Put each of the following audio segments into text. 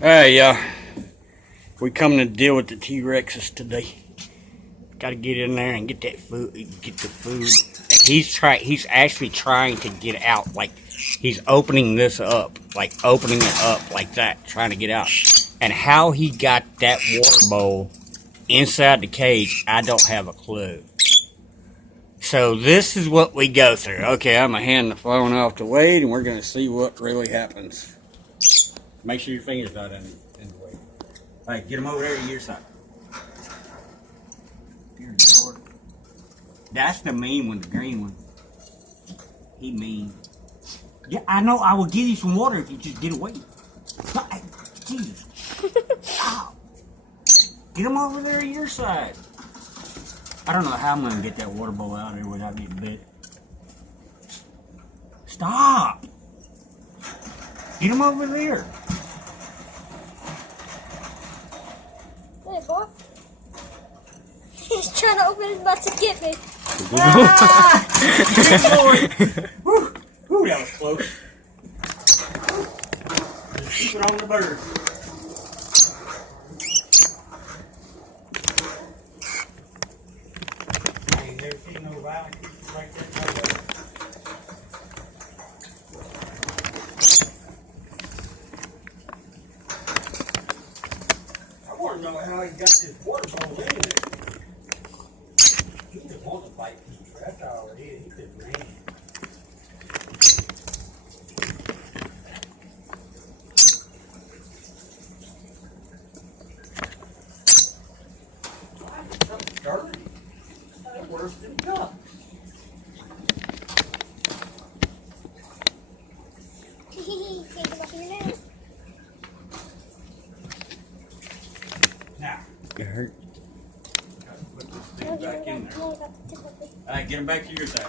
Hey, we coming to deal with the T-Rexes today. Got to get in there and get that food. Get the food. He's actually trying to get out. Like he's opening this up, like opening it up like that, trying to get out. And how he got that water bowl inside the cage, I don't have a clue. So this is what we go through. Okay, I'm gonna hand the phone off to Wade, and we're gonna see what really happens. Make sure your finger's not in the way. All right, get him over there to your side. Dear Lord. That's the mean one, the green one. He mean. Yeah, I know. I will give you some water if you just get away. Jesus. Ow. Get him over there to your side. I don't know how I'm going to get that water bowl out of there without getting bit. Stop. Get him over there. Hey, boy. He's trying to open his mouth to get me. Ah! Good boy. Woo. Woo, that was close. Just keep it on the bird. I ain't never seen no violent creatures like that. I want to know how he got this water bowl in there. He just wants to bite people. That's all it is. He just ran. Why is something dirty? That's worse than duck. Can't go back in your nose. Now, it hurt. Gotta put this thing back in there. No, Alright, get him back to your side.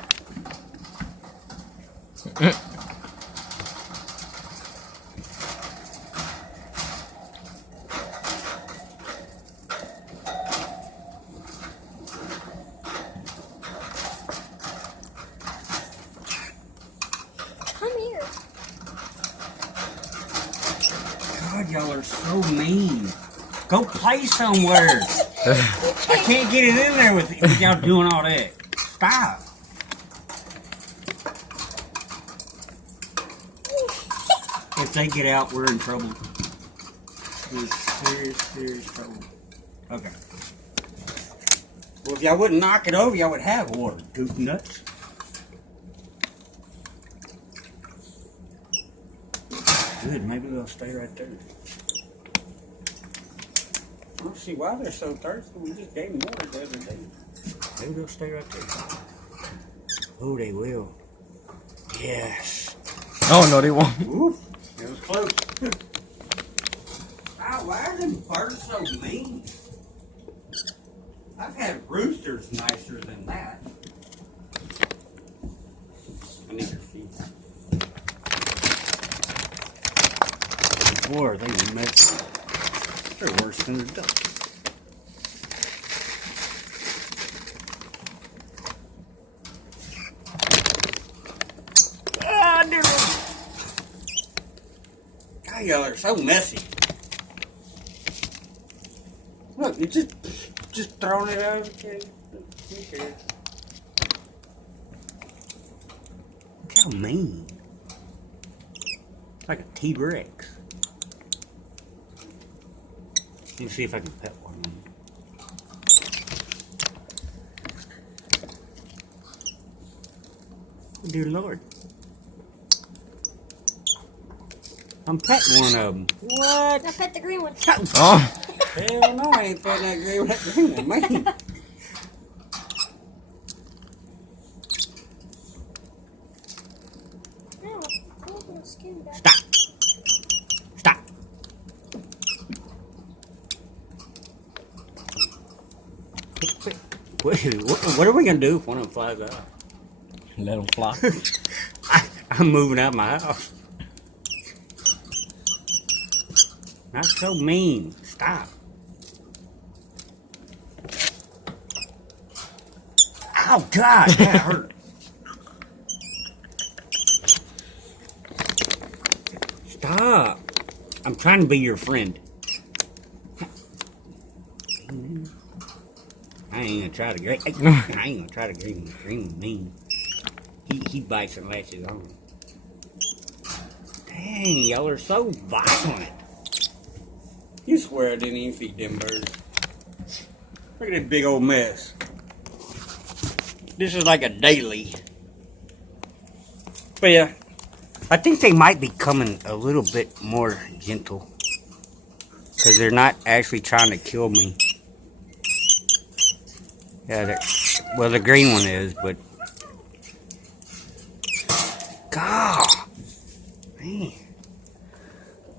Come here. God, y'all are so mean. Go play somewhere. I can't get it in there with y'all doing all that. Stop. If they get out, we're in trouble. We're serious trouble. Okay. Well, if y'all wouldn't knock it over, y'all would have water. Goof nuts. Good, maybe they'll stay right there. I don't see why they're so thirsty. We just gave them water the other day. Maybe they'll stay right there. Oh, they will. Yes. Oh, no, they won't. Oof. It was close. Wow, why are them birds so mean? I've had roosters nicer than that. I need your feet. Boy, are they messy. They're worse than the ducks. Ah, dear Lord. God, y'all are so messy. Look, you just throwing it out. Okay. Who cares? Look how mean. Like a T-Rex. Let me see if I can pet one. Oh, dear Lord. I'm petting one of them. What? Now pet the green one. Oh, Hell no, I ain't petting that green one. That green one, man. No, I'm gonna skin back. Stop. Stop. What are we going to do if one of them flies out? let them fly. I'm moving out of my house. Not so mean. Stop. Oh, God, that hurt. Stop. I'm trying to be your friend. I ain't gonna try to green. I ain't gonna try to green mean. He bites and latches on. Dang, y'all are so violent. You swear I didn't even feed them birds. Look at this big old mess. This is like a daily. But yeah, I think they might be coming a little bit more gentle. Because they're not actually trying to kill me. Yeah, well, the green one is, but... God! Man.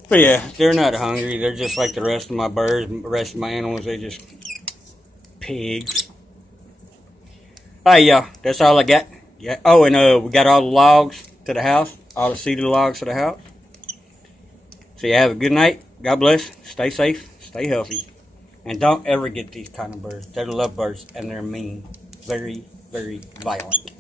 But yeah, they're not hungry. They're just like the rest of my birds, the rest of my animals. They just... pigs. Alright, yeah, that's all I got. Yeah. Oh, and we got all the logs to the house. All the seeded logs to the house. So you have a good night. God bless. Stay safe. Stay healthy. And don't ever get these kind of birds. They're lovebirds and they're mean. Very, very violent.